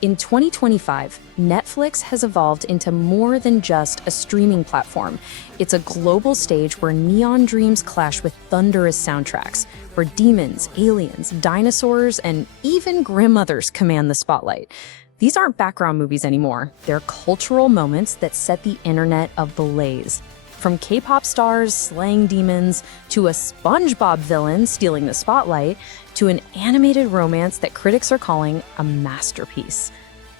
In 2025, Netflix has evolved into more than just a streaming platform. It's a global stage where neon dreams clash with thunderous soundtracks, where demons, aliens, dinosaurs, and even grandmothers command the spotlight. These aren't background movies anymore. They're cultural moments that set the internet ablaze. From K-pop stars slaying demons, to a SpongeBob villain stealing the spotlight, to an animated romance that critics are calling a masterpiece.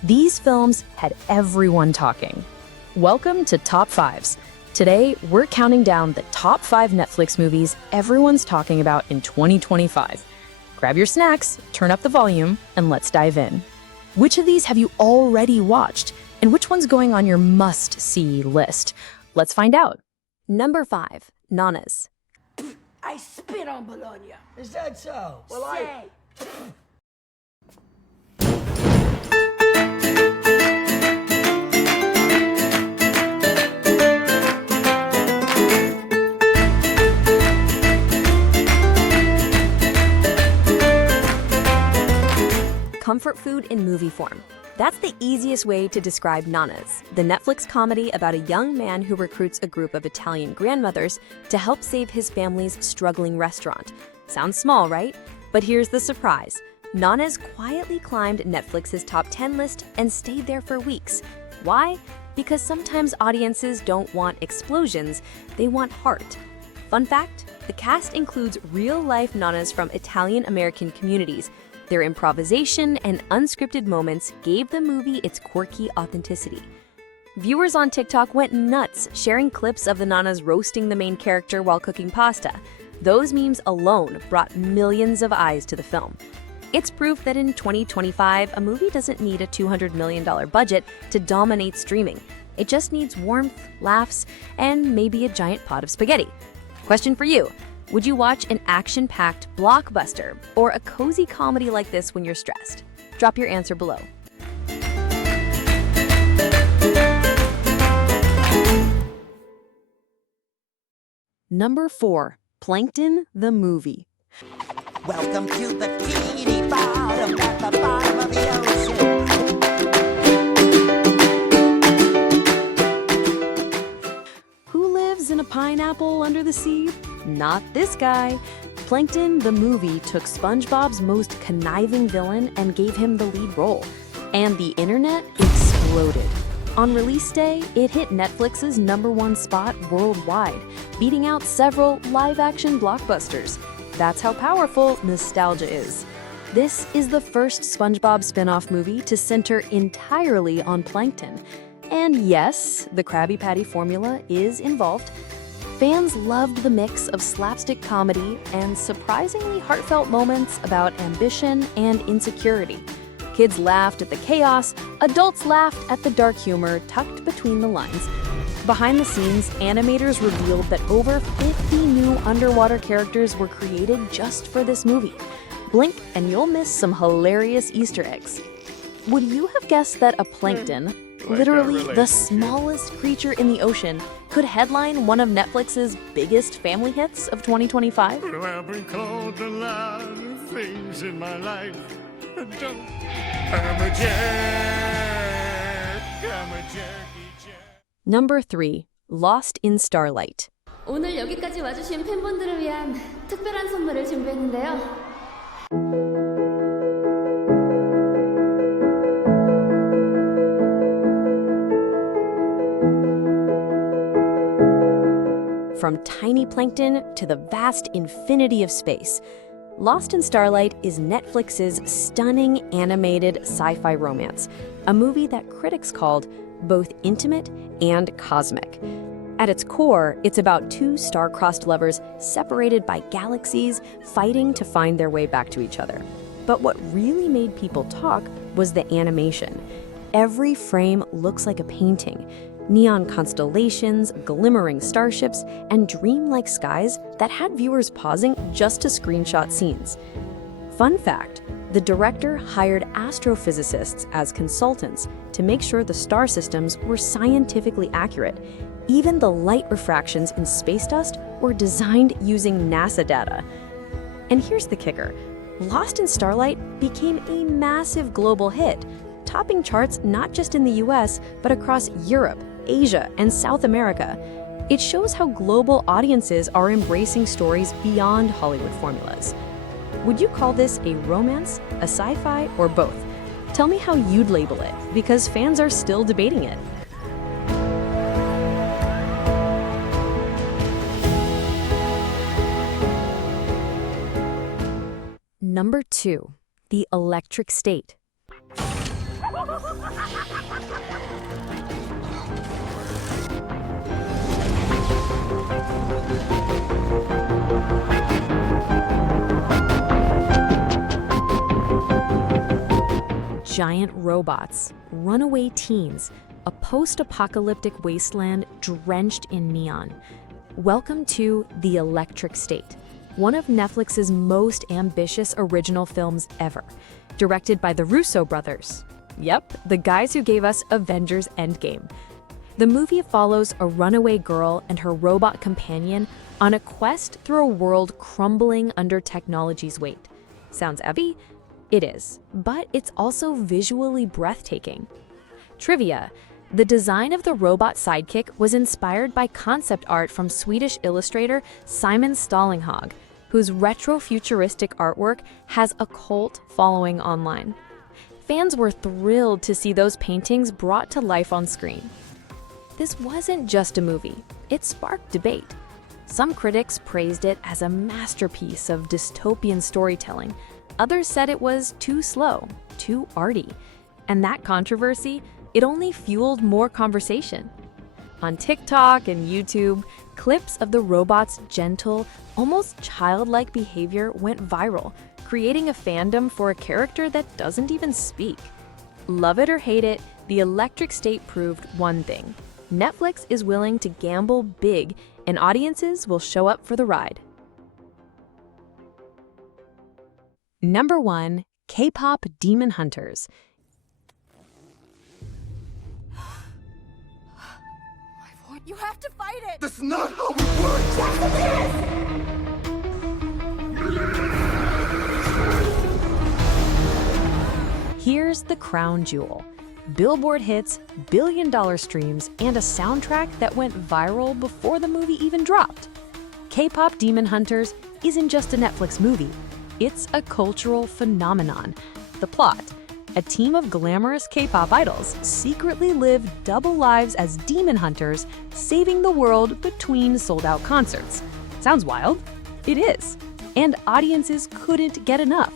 These films had everyone talking. Welcome to Top 5s. Today, we're counting down the top 5 Netflix movies everyone's talking about in 2025. Grab your snacks, turn up the volume, and let's dive in. Which of these have you already watched? And which one's going on your must-see list? Let's find out. Number 5, Nonnas. I spit on Bologna. Is that so? Say. Comfort food in movie form. That's the easiest way to describe Nonnas, the Netflix comedy about a young man who recruits a group of Italian grandmothers to help save his family's struggling restaurant. Sounds small, right? But here's the surprise. Nonnas quietly climbed Netflix's top 10 list and stayed there for weeks. Why? Because sometimes audiences don't want explosions, they want heart. Fun fact, the cast includes real-life Nonnas from Italian-American communities. Their improvisation and unscripted moments gave the movie its quirky authenticity. Viewers on TikTok went nuts, sharing clips of the Nonnas roasting the main character while cooking pasta. Those memes alone brought millions of eyes to the film. It's proof that in 2025, a movie doesn't need a $200 million budget to dominate streaming. It just needs warmth, laughs, and maybe a giant pot of spaghetti. Question for you. Would you watch an action-packed blockbuster or a cozy comedy like this when you're stressed? Drop your answer below. Number 4, Plankton the movie. Welcome to the teeny bottom at the bottom of the ocean. Who lives in a pineapple under the sea? Not this guy. Plankton the movie took SpongeBob's most conniving villain and gave him the lead role. And the internet exploded. On release day, it hit Netflix's #1 spot worldwide, beating out several live-action blockbusters. That's how powerful nostalgia is. This is the first SpongeBob spin-off movie to center entirely on Plankton. And yes, the Krabby Patty formula is involved. Fans loved the mix of slapstick comedy and surprisingly heartfelt moments about ambition and insecurity. Kids laughed at the chaos, adults laughed at the dark humor tucked between the lines. Behind the scenes, animators revealed that over 50 new underwater characters were created just for this movie. Blink and you'll miss some hilarious Easter eggs. Would you have guessed that a plankton, literally the smallest creature in the ocean, could headline one of Netflix's biggest family hits of 2025? Well, I've been called a lot of things in my life. I'm a jerky jerk. Number 3, Lost in Starlight. 오늘 여기까지 와주신 팬분들을 위한 특별한 선물을 준비했는데요. From tiny plankton to the vast infinity of space, Lost in Starlight is Netflix's stunning animated sci-fi romance, a movie that critics called both intimate and cosmic. At its core, it's about two star-crossed lovers separated by galaxies fighting to find their way back to each other. But what really made people talk was the animation. Every frame looks like a painting. Neon constellations, glimmering starships, and dreamlike skies that had viewers pausing just to screenshot scenes. Fun fact, the director hired astrophysicists as consultants to make sure the star systems were scientifically accurate. Even the light refractions in space dust were designed using NASA data. And here's the kicker. Lost in Starlight became a massive global hit. topping charts not just in the US, but across Europe, Asia, and South America. It shows how global audiences are embracing stories beyond Hollywood formulas. Would you call this a romance, a sci-fi, or both? Tell me how you'd label it, because fans are still debating it. Number 2, The Electric State. Giant robots, runaway teens, a post-apocalyptic wasteland drenched in neon. Welcome to The Electric State, one of Netflix's most ambitious original films ever, directed by the Russo brothers. Yep, the guys who gave us Avengers Endgame. The movie follows a runaway girl and her robot companion on a quest through a world crumbling under technology's weight. Sounds heavy? It is, but it's also visually breathtaking. Trivia: the design of the robot sidekick was inspired by concept art from Swedish illustrator Simon Stålenhag, whose retro-futuristic artwork has a cult following online. Fans were thrilled to see those paintings brought to life on screen. This wasn't just a movie, it sparked debate. Some critics praised it as a masterpiece of dystopian storytelling. Others said it was too slow, too arty. And that controversy, it only fueled more conversation. On TikTok and YouTube, clips of the robot's gentle, almost childlike behavior went viral, creating a fandom for a character that doesn't even speak. Love it or hate it, The Electric State proved one thing: Netflix is willing to gamble big, and audiences will show up for the ride. Number 1, K-pop Demon Hunters. You have to fight it! That's not how it works! Here's the crown jewel. Billboard hits, billion-dollar streams, and a soundtrack that went viral before the movie even dropped. K-pop Demon Hunters isn't just a Netflix movie. It's a cultural phenomenon. The plot: a team of glamorous K-pop idols secretly live double lives as demon hunters, saving the world between sold-out concerts. Sounds wild? It is. And audiences couldn't get enough.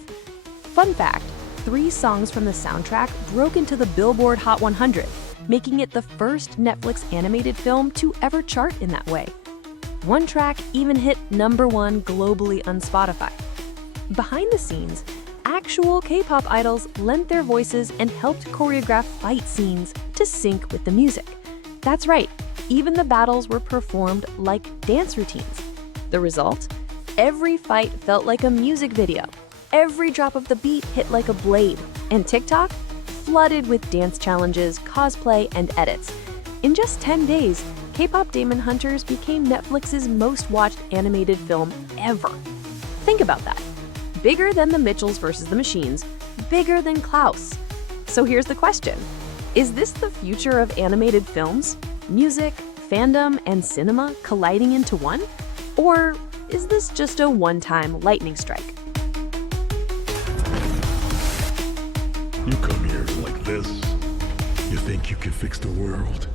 Fun fact: 3 songs from the soundtrack broke into the Billboard Hot 100, making it the first Netflix animated film to ever chart in that way. One track even hit number 1 globally on Spotify. Behind the scenes, actual K-pop idols lent their voices and helped choreograph fight scenes to sync with the music. That's right, even the battles were performed like dance routines. The result? Every fight felt like a music video. Every drop of the beat hit like a blade. And TikTok? Flooded with dance challenges, cosplay, and edits. In just 10 days, K-pop Demon Hunters became Netflix's most watched animated film ever. Think about that. Bigger than The Mitchells vs. the Machines, bigger than Klaus. So here's the question: is this the future of animated films? Music, fandom, and cinema colliding into one? Or is this just a one-time lightning strike? You come here like this, you think you can fix the world.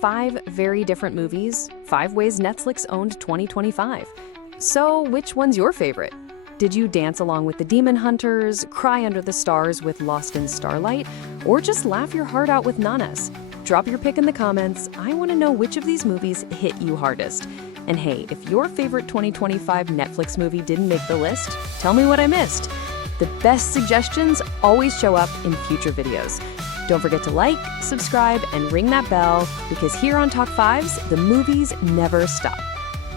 5 very different movies, 5 ways Netflix owned 2025. So which one's your favorite? Did you dance along with the Demon Hunters, cry under the stars with Lost in Starlight, or just laugh your heart out with Nonnas? Drop your pick in the comments. I want to know which of these movies hit you hardest. And hey, if your favorite 2025 Netflix movie didn't make the list, tell me what I missed. The best suggestions always show up in future videos. Don't forget to like, subscribe, and ring that bell, because here on Talk Fives, the movies never stop.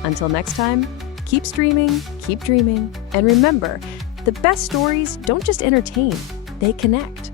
Until next time, keep streaming, keep dreaming, and remember, the best stories don't just entertain, they connect.